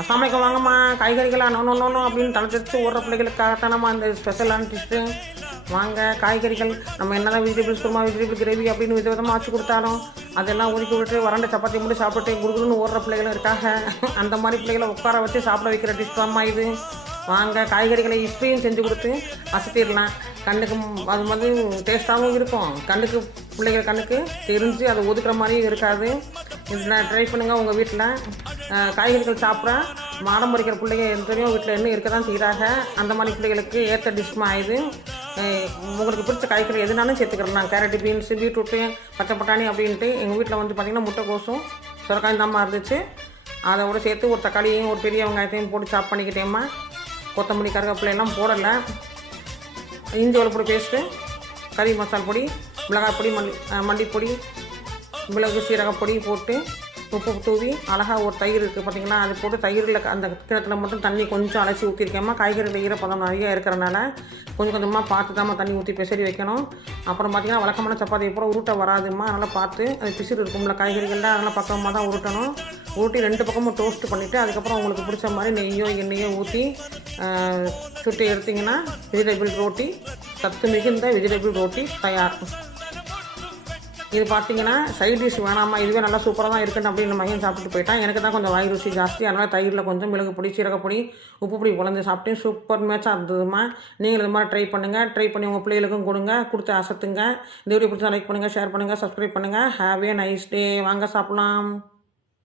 அசாமைக்கு வாங்கம்மா காய்கறிகளா நோ அப்படின்னு தலை தெரிச்சு ஓடுற பிள்ளைகளுக்காகத்தானம்மா அந்த ஸ்பெஷலான டிஷ்ஷு. வாங்க காய்கறிகள் நம்ம என்ன தான் வெஜிடபிள்ஸ் குருமா வெஜிடபிள் கிரேவி அப்படின்னு விதவிதமாக வச்சு கொடுத்தாலும் அதெல்லாம் ஒதுக்கி விட்டு வறண்ட சப்பாத்தி மட்டும் சாப்பிட்டு குடுகுடுன்னு ஓடுற பிள்ளைகளும் இருக்காங்க. அந்த மாதிரி பிள்ளைகளை உட்கார வச்சு சாப்பிட வைக்கிற டிஷ் தான்மா இது. வாங்க காய்கறிகளை இப்படியும் செஞ்சு கொடுத்து அசத்திடலாம். கண்ணுக்கு அது மாதிரி டேஸ்ட்டாகவும் இருக்கும், கண்ணுக்கு பிள்ளைகள் கண்ணுக்கு தெரிஞ்சு அதை ஒதுக்குற மாதிரியும் இருக்காது. இது நான் ட்ரை பண்ணுங்கள் உங்கள் வீட்டில். காய்கறிகள் சாப்பிட்ற மாடம் பறிக்கிற பிள்ளைங்க எத்தனையோ வீட்டில் இன்னும் இருக்க தான் செய்கிறாங்க. அந்த மாதிரி பிள்ளைகளுக்கு ஏற்ற டிஷ்மா இது. உங்களுக்கு பிடிச்ச காய்கறி எதுனாலும் சேர்த்துக்கிறேன் நான். கேரட்டு, பீன்ஸு, பீட்ரூட்டு, பச்சை பட்டாணி அப்படின்ட்டு எங்கள் வீட்டில் வந்து பார்த்திங்கன்னா முட்டைக்கோசும் சுரக்காயும் தாம்மா இருந்துச்சு. அதோட சேர்த்து ஒரு தக்காளியும் ஒரு பெரிய வெங்காயத்தையும் போட்டு சாப் பண்ணிக்கிட்டேம்மா. கொத்தமல்லி கருவேப்பிலையெல்லாம் போடலை. இஞ்சி வெள்ளைப்பூடி பேஸ்ட்டு, கறி மசால் பொடி, மிளகாய் பொடி, மல்லிப்பொடி, மிளகு சீரகப்பொடி போட்டு உப்பு தூவி அழகாக ஒரு தயிர் இருக்குது பார்த்திங்கன்னா, அது போட்டு தயிரில் அந்த கிணத்துல மட்டும் தண்ணி கொஞ்சம் அலசி ஊற்றிருக்கேம்மா. காய்கறியில் ஈரப்பதம் நிறைய இருக்கிறனால கொஞ்சம் கொஞ்சமாக பார்த்து தாம்மா தண்ணி ஊற்றி பெசரி வைக்கணும். அப்புறம் பார்த்திங்கன்னா வழக்கமான சப்பாத்தி பூரா உருட்டை வராதுமா, அதனால் பார்த்து அது பிசிறு இருக்கும்ல காய்கறிகளில், அதனால் பக்கமாக தான் உருட்டணும். ஊட்டி 2 பக்கமும் டோஸ்ட் பண்ணிவிட்டு அதுக்கப்புறம் உங்களுக்கு பிடிச்ச மாதிரி நெய்யோ எண்ணெயோ ஊற்றி சுட்டு எடுத்திங்கன்னா வெஜிடபிள் ரோட்டி, சத்து மிகுந்த வெஜிடபிள் ரோட்டி தயார். இது பார்த்தீங்கன்னா சைட் டிஷ் வேணாமா, இதுவே நல்லா சூப்பராக தான் இருக்குன்னு அப்படின்னு மகன் சாப்பிட்டு போயிட்டான். எனக்கு தான் கொஞ்சம் வாய் ருசி ஜாஸ்தி, அதனால் தயிரில் கொஞ்சம் மிளகு பொடி, சீரகப்பொடி, உப்பு பொடி குழந்தை சாப்பிட்டேன். சூப்பர் மேட்சாக இருந்ததுமா. நீங்கள் இது மாதிரி ட்ரை பண்ணுங்கள். ட்ரை பண்ணி உங்கள் பிள்ளைகளுக்கும் கொடுங்க, கொடுத்து அசத்துங்க. இந்த வீடியோ பிடிச்சா லைக் பண்ணுங்கள், ஷேர் பண்ணுங்கள், சப்ஸ்கிரைப் பண்ணுங்கள். Have a nice day. வாங்க சாப்பிட்லாம்.